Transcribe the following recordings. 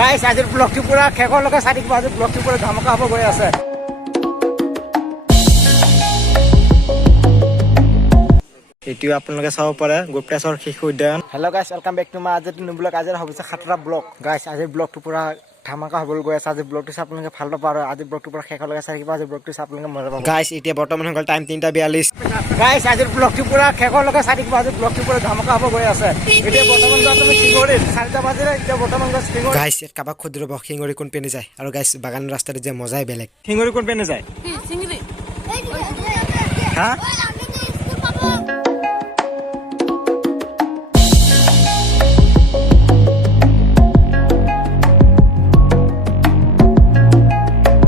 Guys আজিৰ ব্লগটো পুৰা শেষলৈকে চাই থাকিব। আজিৰ ব্লগটো পুৰা ধামাকা হ'ব গৈ আছে। এইটো আপোনালোকে চাব পাৰে গুপ্তেশ্বৰ শিশু উদ্যান। Hello' guys, welcome back to my আজিৰ নিউ ব্লগ। আজিৰ ভাবিছে খাতৰা ব্লগ। গাইস আজিৰ ব্লগটো পুৰা ধামাকা হ'বলৈ গৈ আছে। আজিৰ ব্লগটো চাই আপোনালোকে ভাল পাব আৰু আজিৰ ব্লগটো পুৰা শেষলৈকে চাই থাকিব। আজিৰ ব্লগটো চাই আপোনালোকে মজা পাব। গাইস এতিয়া বৰ্তমান হৈ গ'ল টাইম 3:42। গাইস আজিৰ ব্লগটো পুৰা শেষলৈকে চাই থাকিব। আজিৰ ব্লগটো পুৰা ধামাকা হ'ব গৈ আছে। এতিয়া বৰ্তমান তুমি শিঙৰিত 4টা বাজিলে। এতিয়া বৰ্তমান শিঙৰি গাইস কাবাক খুদ্ৰ শিঙৰি কোন পেনে যায় আৰু গাইস বাগান ৰাস্তাত যে মজাই বেলেগ। শিঙৰি কোন পেনে যায়? শিঙৰি হা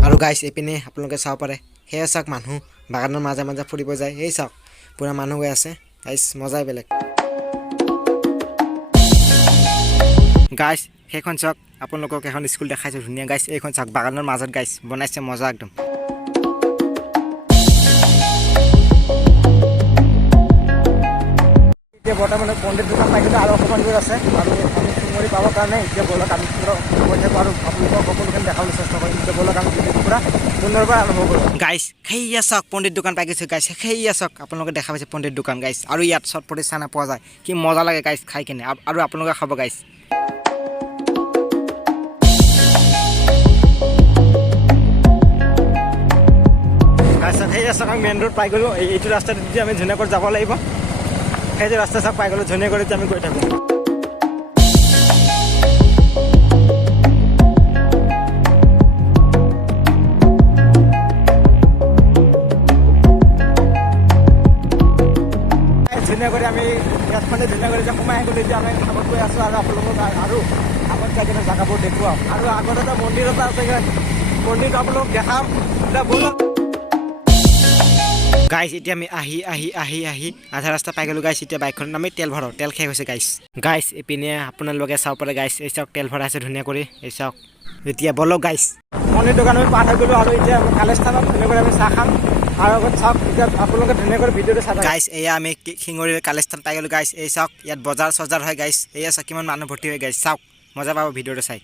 আৰু গাইস এপিনে আপোনালোকে চাব পাৰে সেয়া চাওক মানুহ বাগানৰ মাজে মাজে ফুৰিব যায়। এই চাওক পুৰা মানুহ গৈ আছে গাইস, মজাই বেলেগ। গাইস সেইখন চাওক আপোনালোকক এখন স্কুল দেখাইছো ধুনীয়া। গাইস এইখন চাওক বাগানৰ মাজত গাইস বনাইছে মজা একদম। এতিয়া বৰ্তমানে পণ্ডিত দোকান পাইছিলোঁ আৰু অকণমান দূৰ আছে আৰু আমি শিঙৰি পাবৰ কাৰণে এতিয়া বলক আমি পুৰা গৈ থাকোঁ আৰু আপোনালোকক সকলোখিনি দেখাবলৈ চেষ্টা কৰিম। এতিয়া বলক আমি পুৰা সুন্দৰকৈ আৰম্ভ কৰোঁ। গাইস সেয়া চাওক পণ্ডিত দোকান পাই গৈছে। গাইস সেয়া চাওক আপোনালোকে দেখা পাইছে পণ্ডিত দোকান গাইস। আৰু ইয়াত চটপটি চানা পোৱা যায়, কি মজা লাগে গাইস খাই কিনে। আৰু আপোনালোকে খাব গাইস। তাৰপিছত সেয়া চাওক আমি মেইন ৰোড পাই গ'লোঁ। এইটো ৰাস্তাত যদি আমি ধুনীয়াকৈ যাব লাগিব। সেই যে ৰাস্তা চাওক পাই গ'লোঁ ধুনীয়াকৈ আমি গৈ থাকোঁ। ধুনীয়াকৈ আমি ইয়াত মানে ধুনীয়াকৈ যে সোমাই আহিলোঁ। এতিয়া আমি আগত গৈ আছোঁ আৰু আপোনালোকক আৰু আগত যাই কিনে জেগাবোৰ দেখুৱাম। আৰু আগত এটা মন্দিৰ এটা আছে, মন্দিৰটো আপোনালোকক দেখাম। এতিয়া বলক গাইস এতিয়া আমি আহি আধা ৰাস্তা পাই গ'লোঁ গাইস। এতিয়া বাইকখনত আমি তেল ভৰাওঁ, তেল শেষ হৈছে গাইস। গাইস এইপিনে আপোনালোকে চাব পাৰে গাইস, এই চাওক তেল ভৰাই আছে ধুনীয়া কৰি। এই চাওক এতিয়া বলক গাইস মন্দিৰ দোকান আমি পাৰ হৈ গ'লোঁ আৰু এতিয়া আমি কালেস্থানত ধুনীয়াকৈ আমি চাহ খাম। আৰু আগত চাওক এতিয়া আপোনালোকে ধুনীয়াকৈ ভিডিঅ'টো চাই গাইস। এয়া আমি শিঙৰিৰ কালেস্থান পাই গ'লোঁ গাইস। এই চাওক ইয়াত বজাৰ চজাৰ হয় গাইস। এয়া চাওক কিমান মানুহ ভৰ্তি হয় গাইস। চাওক মজা পাব ভিডিঅ'টো চাই।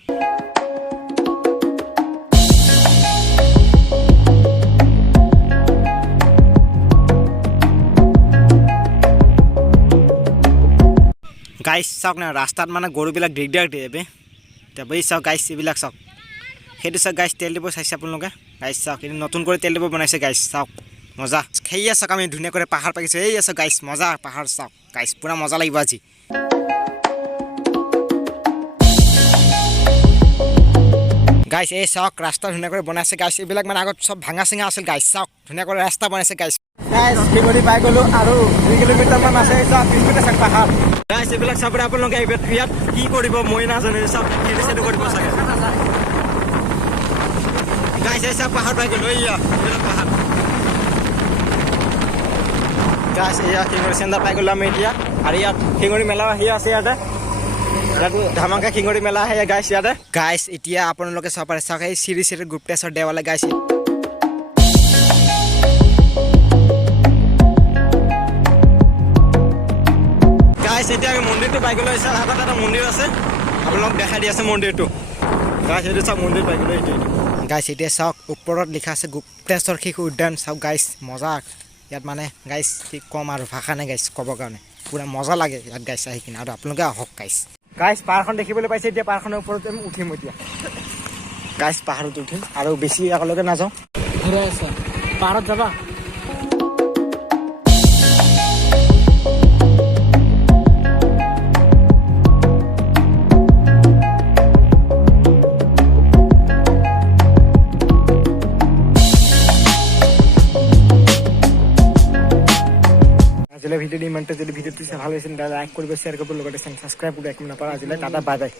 গাইস চাওক না ৰাস্তাত মানে গৰুবিলাক দিগদাৰ দিয়ে বে। এতিয়া চাওক গাইস এইবিলাক চাওক, সেইটো চাওক গাইস তেল দিব চাইছে আপোনালোকে। গাইস চাওক এইটো নতুন কৰি তেল দিব বনাইছে গাইস। চাওক মজা। সেয়া চাওক আমি ধুনীয়া কৰি পাহাৰ পাই গৈছোঁ। এই আছে গাইস মজা পাহাৰ। চাওক গাইস পুৰা মজা লাগিব আজি। গাইস এই চাওক ৰাস্তা ধুনীয়া কৰি বনাইছে গাইস। এইবিলাক মানে আগত চব ভাঙা চিঙা আছিল গাইস। চাওক ধুনীয়া কৰি ৰাস্তা বনাইছে গাইস। গাইস শিঙৰি পাই গ'লোঁ আৰু 2 কিলোমিটাৰমান আছে। চাওক পিছপিনে চাওক পাহাৰ। গাইস এইবিলাক চাব আপোনালোকে ইয়াত কি কৰিব মই নাজানো। চাওক সেইটো চাইডো কৰিব চাগে গাইস। এই চাওক পাহাৰ পাই গ'লোঁ। এইবিলাক পাহাৰ গাইস। এয়া শিঙৰি চেণ্টাৰ পাই গ'লোঁ আমি এতিয়া। আৰু ইয়াত শিঙৰি মেলা আহি আছে। ইয়াত ধামাকা শিঙৰি মেলা আহে গাইস ইয়াতে। গাইস এতিয়া আপোনালোকে চাব পাৰে চাওক এই শ্ৰী শ্ৰী গুপ্তেশ্বৰ দেৱালয় গাইস। গাইস এতিয়া আমি মন্দিৰটো পাই গ'লোঁ। চাওক আগত এটা মন্দিৰ আছে, আপোনালোকক দেখাই দি আছে মন্দিৰটো। গাইস এইটো চাওক মন্দিৰ পাই গ'লোঁ এইটো। গাইস এতিয়া চাওক ওপৰত লিখা আছে গুপ্তেশ্বৰ শিশু উদ্যান। চাওক গাইস মজা ইয়াত মানে গাইস কি ক'ম আৰু ভাষা নাই গাইস ক'বৰ কাৰণে। পুৰা মজা লাগে ইয়াত গাইস আহি কিনে। আৰু আপোনালোকে আহক গাইস। গাইস পাহাৰখন দেখিবলৈ পাইছে। এতিয়া পাহাৰখনৰ ওপৰত আমি উঠিম এতিয়া গাইস। পাহাৰত উঠিম আৰু বেছি আগলৈকে নাযাওঁ। পাহাৰত যাবা? আজিলৈ ভিডিঅ'টো ইমানতে। যদি ভিডিঅ'টো চাই ভাল হৈছে লাইক কৰিব, শ্বেয়াৰ কৰিব, লগতে ছাবস্ক্ৰাইব কৰিব একদম নাপাহৰা। আজিলৈ টাটা বাই বাই।